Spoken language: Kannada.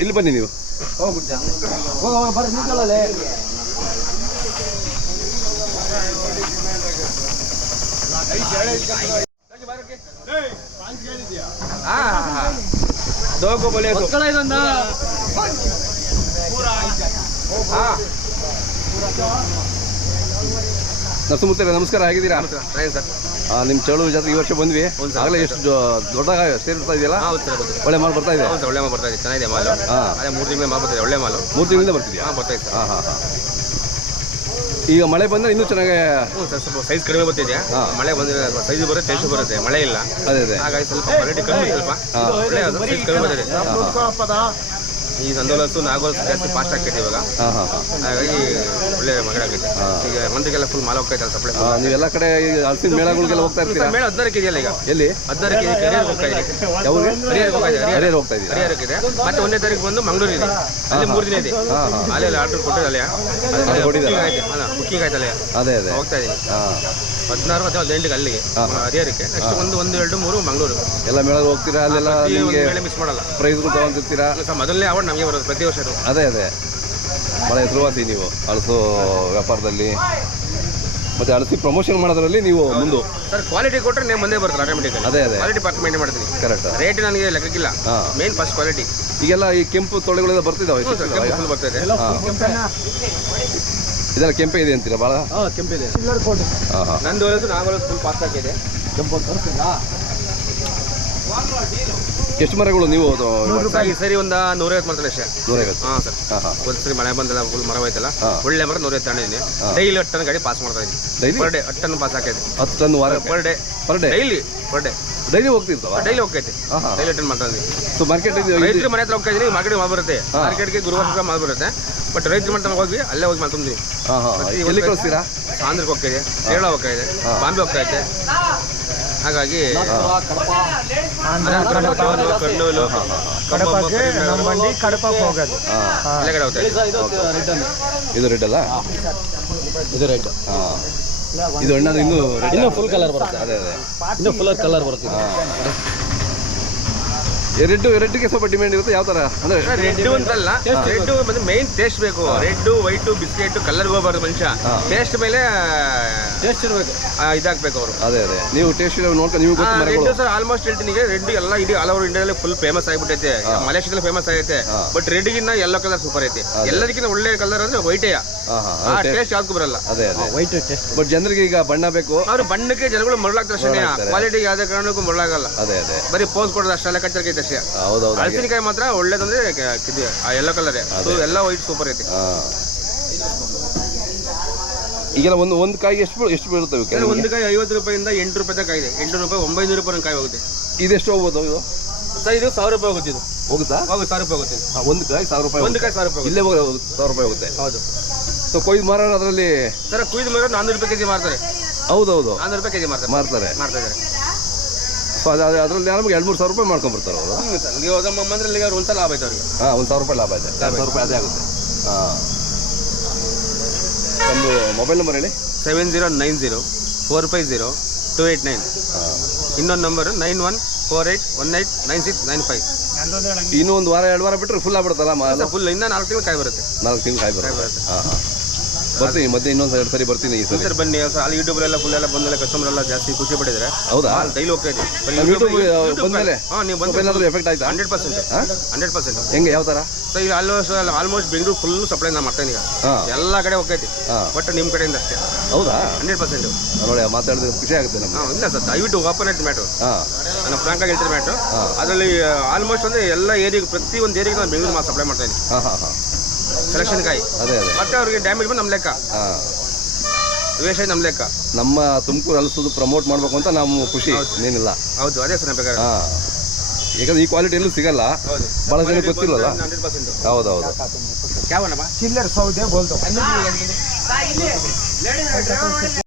ಇಲ್ಲಿ ಬನ್ನಿ ನೀವು दो को बोले ನರಸಿಂಹಮೂರ್ತಿ ನಮಸ್ಕಾರ, ಹೇಗಿದ್ದೀರಾ? ನಿಮ್ಮ ಚಳು ಜಾತ್ರೆ ಈ ವರ್ಷ ಬಂದ್ವಿ. ಆಗಲೇ ಎಷ್ಟು ದೊಡ್ಡ ಸೇರ್ತಾ ಇದೆಯಲ್ಲ, ಒಳ್ಳೆ ಮಾಲ್ ಬರ್ತಾ ಇದೆ. ಒಳ್ಳೆ ಮಾಲ್ ಬರ್ತಾ ಇದೆ, ಚೆನ್ನಾಗಿದೆ ಮಾಲು. ಅದೇ 3 ತಿಂಗಳ ಮಾಲ್ ಬರ್ತಿದೆ, ಒಳ್ಳೆ ಮಾಲು. 3 ತಿಂಗಳಿಂದ ಬರ್ತಿದ್ಯಾ? ಬರ್ತಾ ಇದೆ. ಈಗ ಮಳೆ ಬಂದ್ರೆ ಇನ್ನೂ ಚೆನ್ನಾಗಿ ಸ್ವಲ್ಪ ಸೈಜ್ ಕಡಿಮೆ ಬರ್ತಿದೆ. ಮಳೆ ಬಂದ್ರೆ ಸೈಜ್ ಬರುತ್ತೆ, ಟೇಸ್ಟ್ ಬರುತ್ತೆ. ಮಳೆ ಇಲ್ಲ, ಅದೇ ಅದೇ, ಹಾಗಾಗಿ ಸ್ವಲ್ಪ ಕ್ವಾಲಿಟಿ ಕಡಿಮೆ, ಸ್ವಲ್ಪ ಒಳ್ಳೆ ಸೈಜ್ ಕಡಿಮೆ ಬರ್ತಿದೆ. ಈ ಸಂದೋಲಸು ನಾಗೋಲ್ಸು ಜಾಸ್ತಿ ಫಾಸ್ಟ್ ಆಗ್ತೈತೆ ಇವಾಗ, ಹಾಗಾಗಿ ಒಳ್ಳೆ ಮಗಳ ಆಗೈತೆ. ಈಗ ಮಂದಿಗೆಲ್ಲ ಫುಲ್ ಮಾಲ್ ಹೋಗ್ತಾ ಇದ್ದಾರೆ ಸಪ್ಲೈ. ನೀವೆಲ್ಲ ಕಡೆ ಹಲಸಿನ ಮೇಳಗಳಿಗೆಲ್ಲ ಹೋಗ್ತಾ ಇರ್ತೀರಾ? ಮೇಳ 16 ಇದೆಯಲ್ಲ ಈಗ. ಎಲ್ಲಿ? 16 ಹರಿಹರ ಹೋಗ್ತಾ ಇದೆ. ಹರಿಹರ ಹೋಗ್ತಾ ಇದೆ. ಹರಿಹರಕ್ಕೆ ಇದೆ. ಮತ್ತೆ 1ನೇ ತಾರೀಕು ಬಂದು ಮಂಗಳೂರು ಇದೆ. ಅಲ್ಲಿ 3 ದಿನ ಇದೆ. ಅಲ್ಲಿ ಆರ್ಡರ್ ಕೊಟ್ಟಿದ್ದಲ್ಲ, ಬುಕ್ಕಿಂಗ್ ಆಯ್ತಲ್ಲ, ಅದೇ ಅದೇ ಹೋಗ್ತಾ ಇದೆ. 16 ಮತ್ತು 18 ಅಲ್ಲಿಗೆ ಹರಿಹರಕ್ಕೆ. ನೆಕ್ಸ್ಟ್ 1, 2, 3 ಮಂಗಳೂರು. ಎಲ್ಲ ಮೇಳಗೆ ಹೋಗ್ತೀರಾ? ಅಲ್ಲೆಲ್ಲ ಮಿಸ್ ಮಾಡಲ್ಲ. ಪ್ರೈಸ್ ತಗೊಂಡಿರ್ತೀರಾ? ಮೊದಲನೇ ಅವಾರ್ಡ್ ನಮಗೆ ಬರೋದು ಪ್ರತಿ ವರ್ಷ. ಅದೇ ಅದೇ, ಭಾಳ ಹೆಸರುವಾಸಿ ನೀವು ಹಲಸು ವ್ಯಾಪಾರದಲ್ಲಿ, ಮತ್ತೆ ಹಲಸಿ ಪ್ರಮೋಷನ್ ಮಾಡೋದ್ರಲ್ಲಿ ನೀವು ಮುಂದೆ. ಸರ್ ಕ್ವಾಲಿಟಿ ಕೊಟ್ಟರೆ ನೀವು ಮುಂದೆ ಬರ್ತಾರೆ ಆಟೋಮೆಟಿಕ್. ಅದೇ ಅದೇ, ಕ್ವಾಲಿಟಿ ಪಾರ್ಟ್ ಮೇಂಟೈನ್ ಮಾಡ್ತೀನಿ. ಕರೆಕ್ಟ್. ರೇಟ್ ನನಗೆ ಲೆಕ್ಕಕ್ಕಿಲ್ಲ, ಮೇನ್ ಫಸ್ಟ್ ಕ್ವಾಲಿಟಿ. ಈಗೆಲ್ಲ ಈ ಕೆಂಪು ತೊಳೆಗಳೆಲ್ಲ ಬರ್ತಿದ್ದಾವೆ, ಬರ್ತಾ ಇದೆ. ಇದೆಲ್ಲ ಕೆಂಪೆ ಇದೆ ಅಂತೀರಾ? ಭಾಳ ಕೆಂಪಿದೆ. ನಂದು ನಾಗಲು ಫುಲ್ ಫಾಸ್ಟ್ ಆಗಿದೆ. ಕೆಂಪು ಎಷ್ಟು ಮರಗಳು ನೀವು? ಈ ಸರಿ ಒಂದು 150 ಮಾಡ್ತಾರೆ ಅಷ್ಟೇ. 150? ಹಾಂ ಸರ್. ಒಂದು ಸರಿ ಮಳೆ ಬಂದಲ್ಲ, ಫುಲ್ ಮರ ಹೋಯ್ತಲ್ಲ, ಒಳ್ಳೆ ಮರ 150 ತಗೊಂಡಿದ್ದೀನಿ. ಡೈಲಿ 10 ಟನ್ ಗಾಡಿ ಪಾಸ್ ಮಾಡ್ತಾ ಇದ್ದೀನಿ. ಪರ್ ಡೇ 10 ಟನ್ ಪಾಸ್ ಆಕೈತೆ. 10 ton per day? Daily per day daily ಹೋಗ್ತಿರ್ತಾವ? ಡೈಲಿ ಹೋಗ್ತೈತೆ, ಡೈಲಿ 10 ಮಾಡ್ತಾ ಇದ್ದೀನಿ. ಸೊ ಮಾರ್ಕೆಟ್ ರೈತರ ಮನೆ ಹತ್ರ ಹೋಗ್ತಾ ಇದ್ದೀನಿ. ಮಾರ್ಕೆಟ್ ಮಾಲ್ ಬರುತ್ತೆ, ಮಾರ್ಕೆಟ್ಗೆ ಗುರುವಾರ ಮಾಲ್ ಬರುತ್ತೆ. ಬಟ್ ರೈತರ ಮನೆ ಹೋಗಿ ಅಲ್ಲೇ ಹೋಗಿ ಮಾಡ್ತೀನಿ. ಎಲ್ಲಿ ಕಳಿಸ್ತೀರಾ? ಆಂಧ್ರಕ್ಕೆ ಹೋಗ್ತಾ ಇದೆ, ಕೇರಳ ಹೋಗ್ತಾ ಇದೆ, ಬಾಂಬೆ ಹೋಗ್ತಾ ಇದೆ. ಹಾಗಾಗಿ ಕರ್ನೂಲು, ಕಡಪಕ್ಕೆ ಹೋಗೋದು. ಎಲ್ಲ ಕಡೆ ಹೋಗ್ತಾ ಇದೆ. ಇದು ರೆಡ್ ಅಲ್ಲ? ಇದು ರೆಡ್. ಇದು ಅಣ್ಣದು ಇನ್ನೂ ಫುಲ್ ಕಲರ್ ಬರುತ್ತೆ. ಅದೇ ಅದೇ, ಇನ್ನೂ ಫುಲ್ ಕಲರ್ ಬರುತ್ತೆ. ರೆಡ್ಗೆ ಸ್ವಲ್ಪ ಡಿಮ್ಯಾಂಡ್ ಇರುತ್ತೆ. ಯಾವ ಥರ ಅಂದರೆ? ರೆಡ್ ಅಂತಲ್ಲ, ರೆಡ್ ಮತ್ತೆ ಮೇನ್ ಟೇಸ್ಟ್ ಬೇಕು. ರೆಡ್, ವೈಟ್, ಬಿಸ್ಕೆಟ್ ಕಲರ್ ಹೋಗಬಾರ್ದು ಮನುಷ್ಯ. ಟೇಸ್ಟ್ ಮೇಲೆ ಟೇಸ್ಟ್ ಇರಬೇಕು, ಇದಾಗಬೇಕು ಅವರು. ಅದೇ ಅದೇ, ನೀವು ಟೇಸ್ಟ್ ನೋಡ್ಕೊಂಡು ನೀವು ರೆಡ್ ಸರ್ ಆಲ್ಮೋಸ್ಟ್ ಹೇಳ್ತೀನಿ, ರೆಡ್ ಎಲ್ಲ ಇಡೀ ಆಲ್ ಓವರ್ ಇಂಡಿಯಾದಲ್ಲಿ ಫುಲ್ ಫೇಮಸ್ ಆಗಿಬಿಟ್ಟೈತೆ. ಮಲೇಷ್ಯಾದಲ್ಲಿ ಫೇಮಸ್ ಆಗೈತೆ. ಬಟ್ ರೆಡ್ಗಿನ್ನ ಯೆಲ್ಲೋ ಕಲರ್ ಸೂಪರ್ ಐತೆ. ಎಲ್ಲದಕ್ಕಿಂತ ಒಳ್ಳೆ ಕಲರ್ ಅಂದ್ರೆ ವೈಟೇ. ಟೇಸ್ಟ್ ಯಾವ್ದು ಬರಲ್ಲ. ಅದೇ ಅದೇ, ವೈಟ್ ಟೇಸ್ಟ್. ಬಟ್ ಜನರಿಗೆ ಈಗ ಬಣ್ಣ ಬೇಕು. ಅವ್ರು ಬಣ್ಣಕ್ಕೆ ಜನಗಳು ಮರಳಾಗ್ತಾರೆ ಅಷ್ಟೇ, ಕ್ವಾಲಿಟಿ ಯಾವುದೇ ಕಾರಣಕ್ಕೂ ಮರಳಾಗಲ್ಲ. ಅದೇ ಅದೇ, ಬರೀ ಪೋಸ್ ಕೊಡೋದು ಅಷ್ಟೆಲ್ಲ ಕಚ್ಚರ್ಕೈತೆ ಅಷ್ಟೇ. ಹೌದೌದು. ಹಳಸಿನಕಾಯಿ ಮಾತ್ರ ಒಳ್ಳೇದಂದ್ರೆ ಯೆಲ್ಲೋ ಕಲರ್, ಎಲ್ಲ ವೈಟ್ ಸೂಪರ್ ಐತೆ. ಈಗೆಲ್ಲ ಒಂದು ಕಾಯಿ ಎಷ್ಟು ಬೀಳುತ್ತವೆ? ಒಂದು ಕಾಯಿ 50 ರೂಪಾಯಿಂದ 8 ರೂಪಾಯಿ ತನಕ ಇದೆ. 800 ರೂಪಾಯಿ 900 ರೂಪಾಯಿ ಕಾಯಿ ಹೋಗುತ್ತೆ. ಇದೆಷ್ಟು ಹೋಗ್ಬೋದು ಇದು? ಸರ್ ಇದು 1000 ರೂಪಾಯಿ ಹೋಗುತ್ತೆ. ಇದು ಹೋಗುತ್ತಾ? ಹೋಗುತ್ತೆ, 1000 ರೂಪಾಯಿ ಹೋಗುತ್ತೆ. ಒಂದು ಕಾಯಿ 1000 ರೂಪಾಯಿ? ಒಂದು ಕಾಯಿ 1000 ರೂಪಾಯಿ ಇಲ್ಲೇ 1000 ರೂಪಾಯಿ ಹೋಗುತ್ತೆ. ಹೌದು. ಸೊ ಕೊಯ್ದು ಮಾರೋರು ಅದರಲ್ಲಿ? ಸರ್ ಕುಯ್ದು ಮಾರೋರು 400 ರೂಪಾಯಿ ಕೆಜಿ ಮಾರ್ತಾರೆ. ಹೌದೌದು, 400 ರೂಪಾಯಿ ಕೆಜಿ ಮಾಡ್ತಾ ಇದ್ದಾರೆ. ಸೊ ಅದರಲ್ಲಿ ನಮಗೆ 2-3 ಸಾವಿರ ರೂಪಾಯಿ ಮಾಡ್ಕೊಂಡ್ಬರ್ತಾರೆ ಅವರು. ನನಗೆ ಹೋದಮ್ಮಂದ್ರೆ ಒಂದ್ಸಲ ಲಾಭ ಆಯ್ತು ಅವ್ರಿಗೆ. 1,000 ರೂಪಾಯಿ ಲಾಭ ಆಯ್ತು. 2,000 ರೂಪಾಯಿ ಅದೇ ಆಗುತ್ತೆ. ನಮ್ಮದು ಮೊಬೈಲ್ ನಂಬರ್ ಹೇಳಿ. 7090450289. ಇನ್ನೊಂದು ನಂಬರು 9148189695. ಇನ್ನೂ 1 ವಾರ 2 ವಾರ ಬಿಟ್ಟರೆ ಫುಲ್ ಆಗ್ಬಿಡುತ್ತಲ್ಲ? ಫುಲ್ ಇನ್ನ 4 ತಿಂಗಳು ಕಾಯಿ ಬರುತ್ತೆ. 4 ತಿಂಗಳು ಕಾಯಿ ಬರುತ್ತೆ. ಬರ್ತೀನಿ, ಮತ್ತೆ ಇನ್ನೊಂದು 2 ಸರಿ ಬರ್ತೀನಿ. ಈ ಸರಿ ಬನ್ನಿ. ಅಲ್ಲಿ ಯೂಟ್ಯೂಬ್ ಎಲ್ಲ ಫುಲ್ ಎಲ್ಲ ಬಂದಲ್ಲ, ಕಸ್ಟಮರ್ ಎಲ್ಲ ಜಾಸ್ತಿ ಖುಷಿ ಪಟ್ಟಿದ್ದಾರೆ. ಹೌದಾ? ಡೈಲಿ ಹೋಗ್ತಾ ಇದೆ ಯೂಟ್ಯೂಬ್ ಬಂದಮೇಲೆ. ನೀವು ಬಂದು ಏನಾದರೂ ಎಫೆಕ್ಟ್ ಆಯ್ತಾ? 100%. ಹೆಂಗೆ, ಯಾವ ಥರ? ಸೊ ಈಗ ಆಲ್ಮೋಸ್ಟ್ ಬೆಂಗಳೂರು ಫುಲ್ ಸಪ್ಲೈ ನಾನು ಮಾಡ್ತೇನೆ ಈಗ. ಎಲ್ಲ ಕಡೆ ಹೋಗ್ತೈತಿ, ಬಟ್ ನಿಮ್ಮ ಕಡೆಯಿಂದ ಅಷ್ಟೇ. ಹೌದಾ? 100%. ನೋಡಿ, ಮಾತಾಡಿದ್ರೆ ಖುಷಿ ಆಗುತ್ತೆ ನಮಗೆ. ಇಲ್ಲ ಸರ್, ದಯವಿಟ್ಟು ಓಪನ್ ಆಯ್ತು ಮ್ಯಾಟು. ನಾನು ಫ್ರಾಂಕ್ ಆಗಿ ಹೇಳ್ತೀನಿ ಮ್ಯಾಟು. ಅದರಲ್ಲಿ ಆಲ್ಮೋಸ್ಟ್ ಅಂದರೆ ಎಲ್ಲ ಏರಿಯಾಗೆ, ಪ್ರತಿಯೊಂದು ಏರಿಯಾಗೆ ನಾನು ಬೆಂಗಳೂರು ಸಪ್ಲೈ ಮಾಡ್ತಾ ಇದ್ದೀನಿ. ಸೆಲೆಕ್ಷನ್ ಕಾಯಿ. ಅದೇ ಅದೇ, ಮತ್ತೆ ಅವ್ರಿಗೆ ಡ್ಯಾಮೇಜ್ ಬಂದು ನಮ್ಮ ಲೆಕ್ಕ, ವೇಸ್ಟ್ ಆಯ್ತು ನಮ್ಮ ಲೆಕ್ಕ. ನಮ್ಮ ತುಮಕೂರು ಹಲಸು ಪ್ರಮೋಟ್ ಮಾಡಬೇಕು ಅಂತ ನಮ್ಮ ಖುಷಿ, ಏನಿಲ್ಲ. ಹೌದು, ಅದೇ ಸರ್ ಬೇಕಾದ್ರೆ. ಯಾಕಂದ್ರೆ ಈ ಕ್ವಾಲಿಟಿ ಎಲ್ಲೂ ಸಿಗಲ್ಲ, ಭಾಳ ಜನ ಗೊತ್ತಿಲ್ಲಲ್ಲ. 100%. ಹೌದೌದು. ಚಿಲ್ಲರ್ ಸೌದೆ ಬೋಲ್ದು.